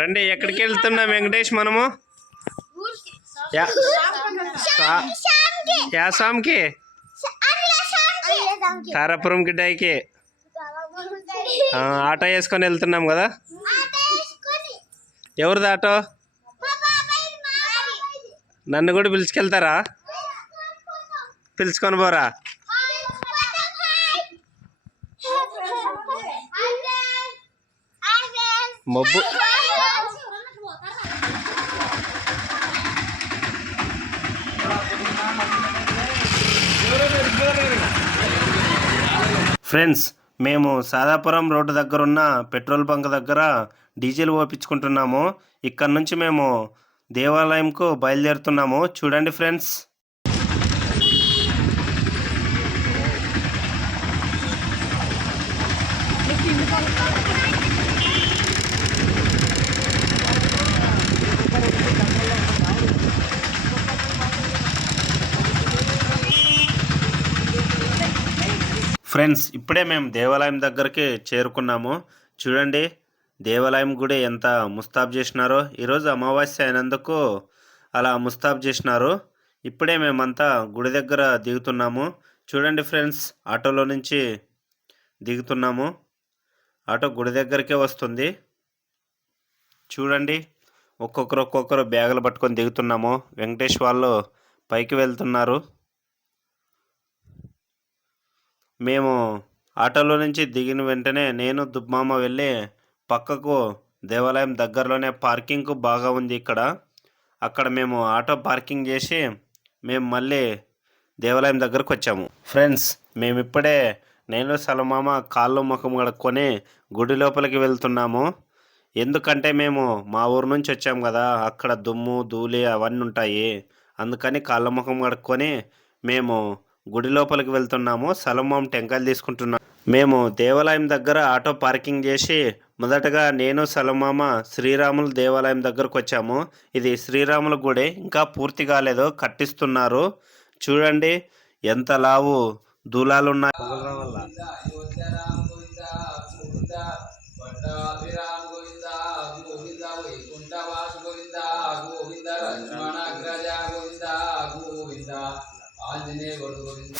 రండి, ఎక్కడికి వెళ్తున్నాం వెంకటేష్ మనము? యా సామ్కి? తారాపురం గిడ్డాయికి ఆటో వేసుకొని వెళ్తున్నాం కదా. ఎవరిది ఆటో? నన్ను కూడా పిలుచుకెళ్తారా? పిలుచుకొని పోరా. మబ్బు ఫ్రెండ్స్, మేము సాదాపురం రోడ్డు దగ్గర ఉన్న పెట్రోల్ బంక్ దగ్గర డీజిల్ పోపించుకుంటున్నాము. ఇక్కడ నుంచి మేము దేవాలయంకు బయలుదేరుతున్నాము. చూడండి ఫ్రెండ్స్. ఫ్రెండ్స్, ఇప్పుడే మేము దేవాలయం దగ్గరికి చేరుకున్నాము. చూడండి దేవాలయం గుడి ఎంత ముస్తాబ్ చేసినారో. ఈరోజు అమావాస్య అయినందుకు అలా ముస్తాబ్ చేసినారు. ఇప్పుడే మేమంతా గుడి దగ్గర దిగుతున్నాము. చూడండి ఫ్రెండ్స్, ఆటోలో నుంచి దిగుతున్నాము. ఆటో గుడి దగ్గరికే వస్తుంది. చూడండి, ఒక్కొక్కరు బ్యాగులు పట్టుకొని దిగుతున్నాము. వెంకటేష్ వాళ్ళు పైకి వెళ్తున్నారు. మేము ఆటోలో నుంచి దిగిన వెంటనే నేను దుబ్మామ వెళ్ళి పక్కకు దేవాలయం దగ్గరలోనే పార్కింగ్కు బాగా ఉంది ఇక్కడ. అక్కడ మేము ఆటో పార్కింగ్ చేసి మేము మళ్ళీ దేవాలయం దగ్గరకు వచ్చాము. ఫ్రెండ్స్, మేమిప్పుడే నేను సలమామ కాళ్ళు ముఖం కడుక్కొని గుడి లోపలికి వెళ్తున్నాము. ఎందుకంటే మేము మా ఊరు నుంచి వచ్చాము కదా, అక్కడ దుమ్ము ధూళి అవన్నీ ఉంటాయి. అందుకని కాళ్ళ ముఖం కడుక్కొని మేము గుడి లోపలికి వెళ్తున్నాము. సలమాం టెంకాయలు తీసుకుంటున్నాము. మేము దేవాలయం దగ్గర ఆటో పార్కింగ్ చేసి మొదటగా నేను సలమామ శ్రీరాముల దేవాలయం దగ్గరకు వచ్చాము. ఇది శ్రీరాముల గుడి, ఇంకా పూర్తి కాలేదు, కట్టిస్తున్నారు. చూడండి ఎంత లావు దూలాలు ఉన్నాయి.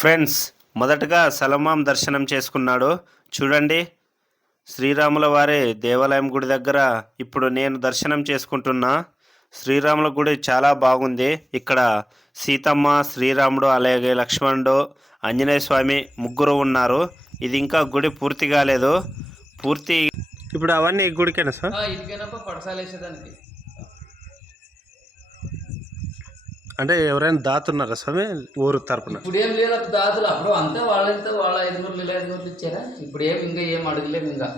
ఫ్రెండ్స్, మొదటగా సలమాం దర్శనం చేసుకున్నాడు. చూడండి శ్రీరాముల వారి దేవాలయం గుడి దగ్గర ఇప్పుడు నేను దర్శనం చేసుకుంటున్నా. శ్రీరాముల గుడి చాలా బాగుంది. ఇక్కడ సీతమ్మ, శ్రీరాముడు, అలాగే లక్ష్మణుడు, ఆంజనేయ స్వామి ముగ్గురు ఉన్నారు. ఇది ఇంకా గుడి పూర్తి కాలేదు. పూర్తి ఇప్పుడు అవన్నీ గుడికేనా సార్? అంటే ఎవరైనా దాతున్నారా స్వామి ఊరు తరపున? ఇప్పుడు ఏం లేదు దాతులు, అప్పుడు అంతా వాళ్ళ 500 ఇచ్చారా. ఇప్పుడు ఇంకా ఏం అడగలేము. ఇంకా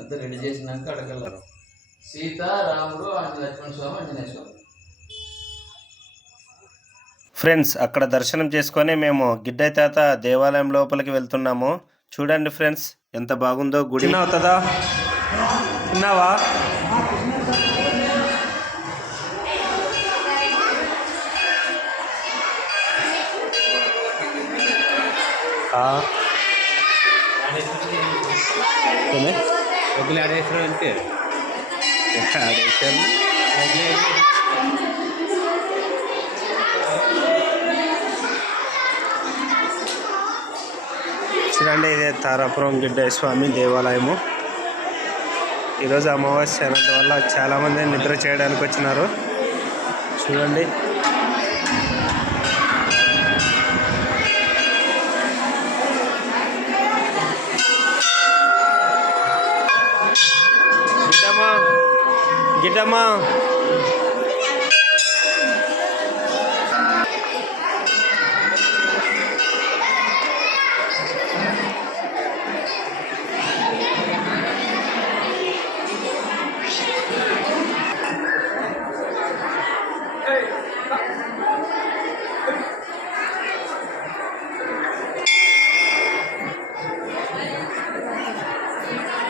ఎంత రెడీ చేసినాక అడగలరు. సీత, రాముడు, లక్ష్మణ స్వామి, ఆంజనేయ స్వామి. ఫ్రెండ్స్, అక్కడ దర్శనం చేసుకొని మేము గిడ్డై తాత దేవాలయం లోపలికి వెళ్తున్నాము. చూడండి ఫ్రెండ్స్ ఎంత బాగుందో గుడి. అవుతుందా? విన్నావా? వదిలే ఆడేసారు అంతే. ఆడేసారు. చూడండి, ఇదే తారాపురం గిడ్డయ్య స్వామి దేవాలయము. ఈరోజు అమావాస్య అయినందువల్ల చాలామంది నిద్ర చేయడానికి వచ్చినారు. చూడండి గిడ్డమ్మా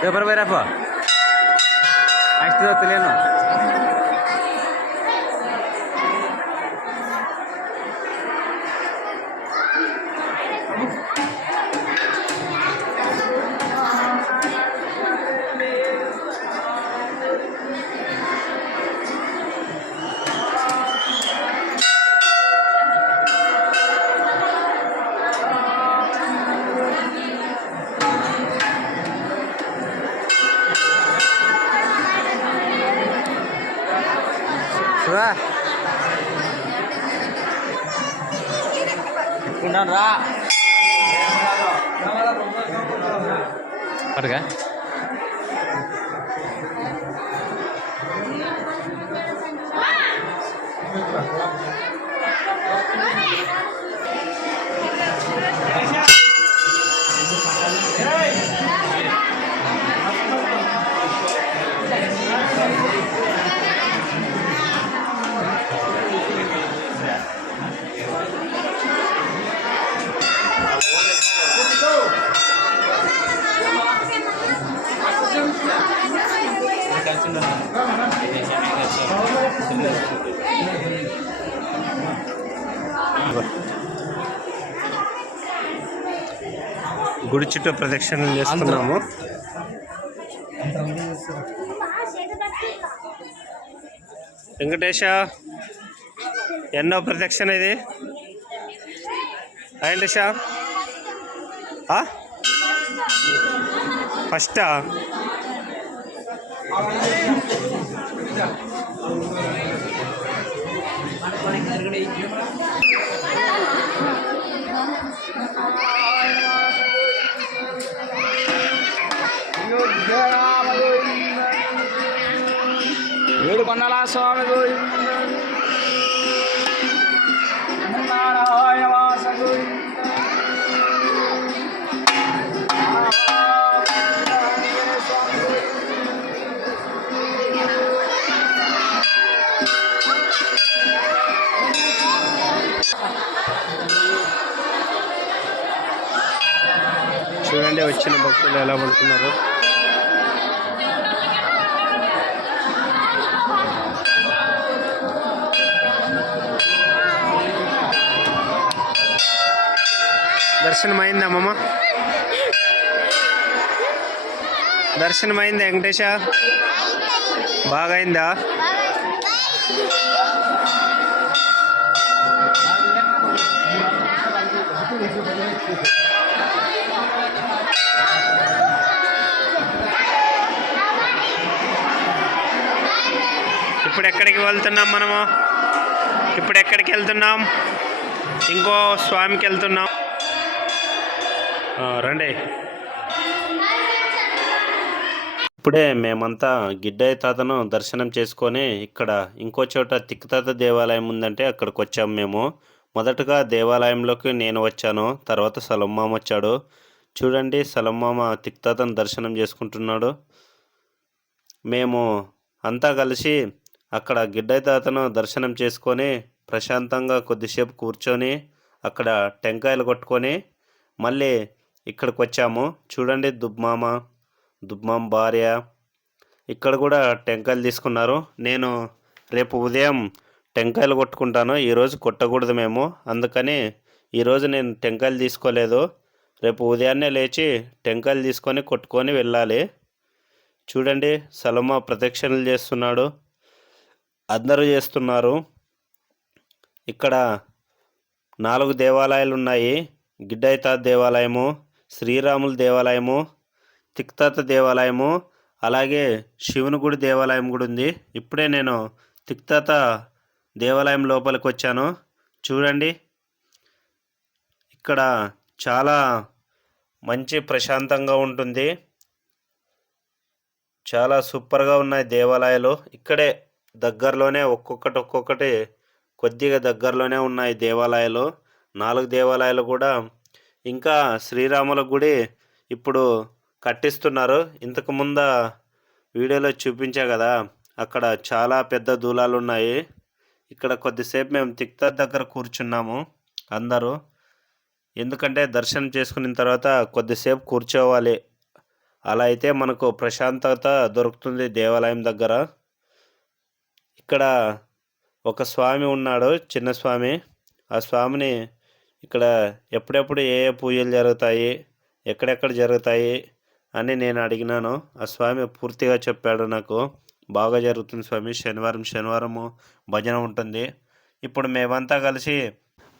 పేపర్ బైరాపా అಷ್ಟು తెలియను. రా అటుగా గుడి చుట్టూ ప్రదక్షిణలు చేస్తున్నాము. వెంకటేశ ఎన్నో ప్రదక్షిణ ఇది వెంకటేశ? ఫస్టా? ఏడు కొండల స్వామి గోవింద నారాయణ వాస గోవింద చూడండి వచ్చిన భక్తులు ఎలా పడుతున్నారు. దర్శనం అయిందా అమ్మమ్మ? దర్శనం అయిందా వెంకటేశ? బాగా అయిందా? ఇప్పుడు ఎక్కడికి వెళ్తున్నాం మనము? ఇప్పుడు ఎక్కడికి వెళ్తున్నాం? ఇంకో స్వామికి వెళ్తున్నాం. రండి. ఇప్పుడే మేమంతా గిడ్డయ్య తాతను దర్శనం చేసుకొని ఇక్కడ ఇంకో చోట తిక్కుతాత దేవాలయం ఉందంటే అక్కడికి వచ్చాము మేము. మొదటగా దేవాలయంలోకి నేను వచ్చాను, తర్వాత సలమ్మామ వచ్చాడు. చూడండి సలమ్మామ తిక్కుతాతను దర్శనం చేసుకుంటున్నాడు. మేము అంతా కలిసి అక్కడ గిడ్డయ్య తాతను దర్శనం చేసుకొని ప్రశాంతంగా కొద్దిసేపు కూర్చొని అక్కడ టెంకాయలు కొట్టుకొని మళ్ళీ ఇక్కడికి వచ్చాము. చూడండి దుబ్మామ భార్య ఇక్కడ కూడా టెంకాయలు తీసుకున్నారు. నేను రేపు ఉదయం టెంకాయలు కొట్టుకుంటాను, ఈరోజు కొట్టకూడదు మేము, అందుకని ఈరోజు నేను టెంకాయలు తీసుకోలేదు. రేపు ఉదయాన్నే లేచి టెంకాయలు తీసుకొని కొట్టుకొని వెళ్ళాలి. చూడండి సలమ్మ ప్రదక్షిణలు చేస్తున్నాడు, అందరూ చేస్తున్నారు. ఇక్కడ 4 దేవాలయాలు ఉన్నాయి. గిడ్డయ్య తాత దేవాలయము, శ్రీరాముల దేవాలయము, తిక్కుతాత దేవాలయము, అలాగే శివుని గుడి దేవాలయం కూడా ఉంది. ఇప్పుడే నేను తిక్కుతాత దేవాలయం లోపలికి వచ్చాను. చూడండి ఇక్కడ చాలా మంచి ప్రశాంతంగా ఉంటుంది, చాలా సూపర్గా ఉన్నాయి దేవాలయాలు. ఇక్కడే దగ్గరలోనే ఒక్కొక్కటి కొద్దిగా దగ్గరలోనే ఉన్నాయి దేవాలయాలు. 4 దేవాలయాలు కూడా. ఇంకా శ్రీరాముల గుడి ఇప్పుడు కట్టిస్తున్నారు. ఇంతకు ముందు వీడియోలో చూపించా కదా, అక్కడ చాలా పెద్ద దూలాలు ఉన్నాయి. ఇక్కడ కొద్దిసేపు మేము తిక్కుతాత దగ్గర కూర్చున్నాము అందరూ, ఎందుకంటే దర్శనం చేసుకున్న తర్వాత కొద్దిసేపు కూర్చోవాలి, అలా అయితే మనకు ప్రశాంతత దొరుకుతుంది దేవాలయం దగ్గర. ఇక్కడ ఒక స్వామి ఉన్నాడు, చిన్న స్వామి. ఆ స్వామిని ఇక్కడ ఎప్పుడెప్పుడు ఏ పూజలు జరుగుతాయి, ఎక్కడెక్కడ జరుగుతాయి అని నేను అడిగినాను. ఆ స్వామి పూర్తిగా చెప్పాడు నాకు. బాగా జరుగుతుంది స్వామి, శనివారము భజన ఉంటుంది. ఇప్పుడు మేమంతా కలిసి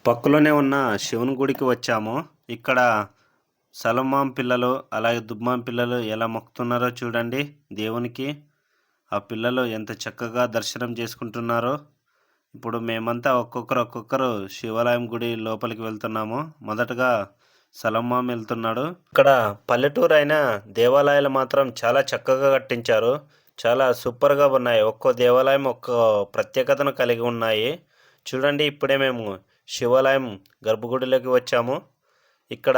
పక్కలోనే ఉన్న శివుని గుడికి వచ్చాము. ఇక్కడ సలమ్మాం పిల్లలు అలాగే దుబ్మాం పిల్లలు ఎలా మొక్కుతున్నారో చూడండి దేవునికి. ఆ పిల్లలు ఎంత చక్కగా దర్శనం చేసుకుంటున్నారో. ఇప్పుడు మేమంతా ఒక్కొక్కరు శివాలయం గుడి లోపలికి వెళ్తున్నాము. మొదటగా సలమ్మాం వెళ్తున్నాడు. ఇక్కడ పల్లెటూరు అయినా దేవాలయాలు మాత్రం చాలా చక్కగా కట్టించారు. చాలా సూపర్గా ఉన్నాయి. ఒక్కో దేవాలయం ఒక్కో ప్రత్యేకతను కలిగి ఉన్నాయి. చూడండి, ఇప్పుడే మేము శివాలయం గర్భగుడిలోకి వచ్చాము. ఇక్కడ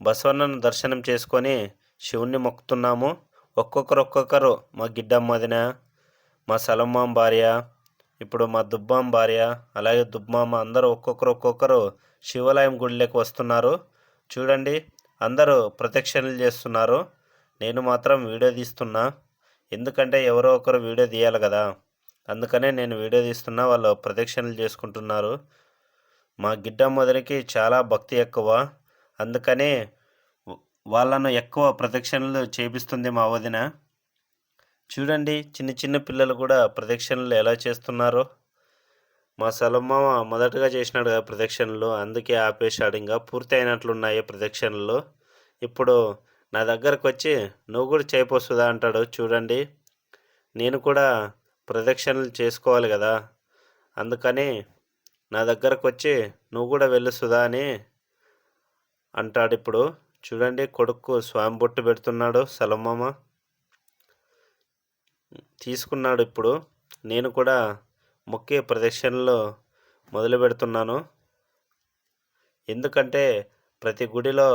బసవన్నను దర్శనం చేసుకొని శివుణ్ణి మొక్కుతున్నాము. ఒక్కొక్కరు మా గిడ్డమ్మ వదిన, మా సలమ్మాం భార్య, ఇప్పుడు మా దుబ్బాం భార్య, అలాగే దుబ్బామ అందరూ ఒక్కొక్కరు శివాలయం గుడిలోకి వస్తున్నారు. చూడండి, అందరూ ప్రదక్షిణలు చేస్తున్నారు. నేను మాత్రం వీడియో తీస్తున్నా. ఎందుకంటే ఎవరో ఒకరు వీడియో తీయాలి కదా, అందుకనే నేను వీడియో తీస్తున్నా. వాళ్ళు ప్రదక్షిణలు చేసుకుంటున్నారు. మా గిడ్డమ్మ వదినకి చాలా భక్తి ఎక్కువ, అందుకని వాళ్ళను ఎక్కువ ప్రదక్షిణలు చేపిస్తుంది మా వదిన. చూడండి, చిన్న పిల్లలు కూడా ప్రదక్షిణలు ఎలా చేస్తున్నారో. మా సలమ్మామ మొదటగా చేసినాడు కదా ప్రదక్షిణలు, అందుకే ఆపేశాడు. ఇంకా పూర్తి అయినట్లున్నాయి ప్రదక్షిణలు. ఇప్పుడు నా దగ్గరకు వచ్చి నువ్వు కూడా చేయపోస్తుందా అంటాడు. చూడండి, నేను కూడా ప్రదక్షిణలు చేసుకోవాలి కదా, అందుకని నా దగ్గరకు వచ్చి నువ్వు కూడా వెళ్ళుస్తుందా అని అంటాడు. ఇప్పుడు చూడండి, కొడుకు స్వామి బొట్టు పెడుతున్నాడు. సలమ్మామ తీసుకున్నాడు. ఇప్పుడు నేను కూడా మొక్కే ప్రదక్షిణలు మొదలు పెడుతున్నాను. ఎందుకంటే ప్రతి గుడిలో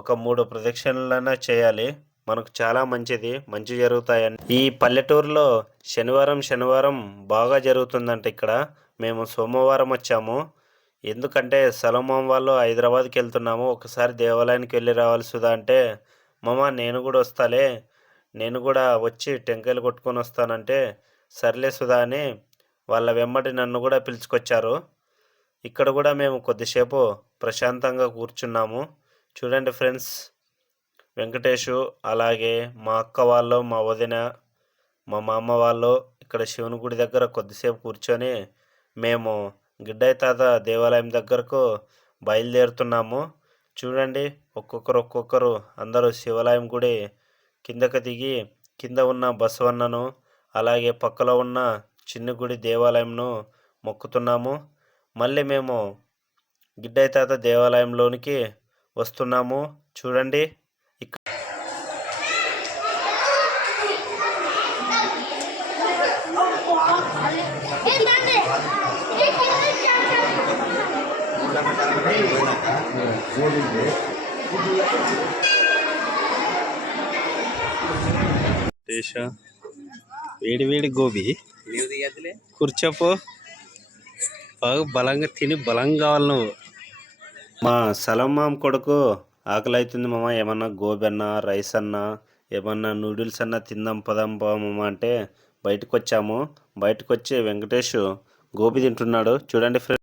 ఒక 3 ప్రదక్షిణలైనా చేయాలి, మనకు చాలా మంచి జరుగుతాయని. ఈ పల్లెటూరులో శనివారం బాగా జరుగుతుందంట. ఇక్కడ మేము సోమవారం వచ్చాము. ఎందుకంటే సలమ్మాం వాళ్ళు హైదరాబాద్కి వెళ్తున్నాము, ఒకసారి దేవాలయానికి వెళ్ళి రావాలి సుధా అంటే, మామ నేను కూడా వస్తాలే, నేను కూడా వచ్చి టెంకాయలు కొట్టుకొని వస్తానంటే, సర్లే సుధా అని వాళ్ళ వెంబడి నన్ను కూడా పిలుచుకొచ్చారు. ఇక్కడ కూడా మేము కొద్దిసేపు ప్రశాంతంగా కూర్చున్నాము. చూడండి ఫ్రెండ్స్, వెంకటేషు, అలాగే మా అక్క వాళ్ళు, మా వదిన, మా మామ వాళ్ళు ఇక్కడ శివుని గుడి దగ్గర కొద్దిసేపు కూర్చొని మేము గిడ్డయ్య తాత దేవాలయం దగ్గరకు బయలుదేరుతున్నాము. చూడండి, ఒక్కొక్కరు అందరూ శివాలయం గుడి కిందకి దిగి కింద ఉన్న బసవన్నను, అలాగే పక్కలో ఉన్న చిన్న గుడి దేవాలయంను మొక్కుతున్నాము. మళ్ళీ మేము గిడ్డయ్య తాత దేవాలయంలోనికి వస్తున్నాము. చూడండి, వేడి గోబీ కూర్చోపో, బాగా బలంగా తిని బలంగా కావాలి నువ్వు. మా సలమ్మాం కొడుకు ఆకలి అవుతుంది మామ, ఏమన్నా గోబీ అన్నా రైస్ అన్నా ఏమన్నా నూడిల్స్ అన్నా తిందాం పదాం మామ అంటే బయటకు వచ్చాము. బయటకు వచ్చి వెంకటేష్ గోబీ తింటున్నాడు. చూడండి ఫ్రెండ్స్,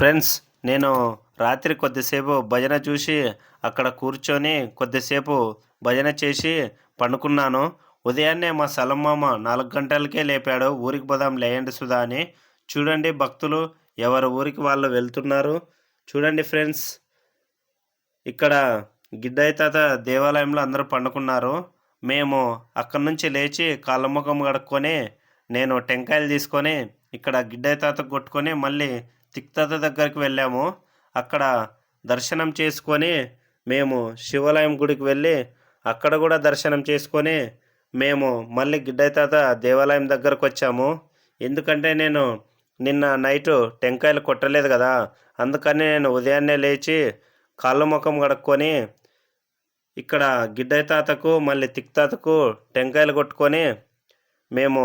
ఫ్రెండ్స్, నేను రాత్రి కొద్దిసేపు భజన చూసి అక్కడ కూర్చొని కొద్దిసేపు భజన చేసి పండుకున్నాను. ఉదయాన్నే మా సలం మామ 4 గంటలకే లేపాడు. ఊరికి పోదాం లేయండి సుధా అని. చూడండి భక్తులు ఎవరి ఊరికి వాళ్ళు వెళ్తున్నారు. చూడండి ఫ్రెండ్స్, ఇక్కడ గిడ్డయ్య తాత దేవాలయంలో అందరూ పండుకున్నారు. మేము అక్కడి నుంచి లేచి కాళ్ళ ముఖం కడుక్కొని నేను టెంకాయలు తీసుకొని ఇక్కడ గిడ్డయ్య తాతకు కొట్టుకొని మళ్ళీ తిక్తాత దగ్గరికి వెళ్ళాము. అక్కడ దర్శనం చేసుకొని మేము శివాలయం గుడికి వెళ్ళి అక్కడ కూడా దర్శనం చేసుకొని మేము మళ్ళీ గిడ్డయ్య తాత దేవాలయం దగ్గరకు వచ్చాము. ఎందుకంటే నేను నిన్న నైటు టెంకాయలు కొట్టలేదు కదా, అందుకని నేను ఉదయాన్నే లేచి కాళ్ళ ముఖం కడుక్కొని ఇక్కడ గిడ్డయ్య తాతకు మళ్ళీ తిక్తాతకు టెంకాయలు కొట్టుకొని మేము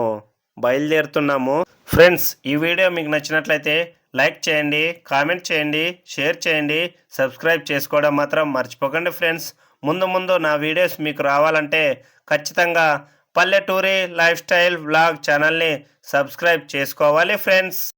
బయలుదేరుతున్నాము. ఫ్రెండ్స్, ఈ వీడియో మీకు నచ్చినట్లయితే లైక్ చేయండి, కామెంట్ చేయండి, షేర్ చేయండి, సబ్స్క్రైబ్ చేసుకోవడం మాత్రం మర్చిపోకండి ఫ్రెండ్స్. ముందు నా వీడియోస్ మీకు రావాలంటే ఖచ్చితంగా పల్లెటూరి లైఫ్ స్టైల్ వ్లాగ్ ఛానల్ని సబ్స్క్రైబ్ చేసుకోవాలి ఫ్రెండ్స్.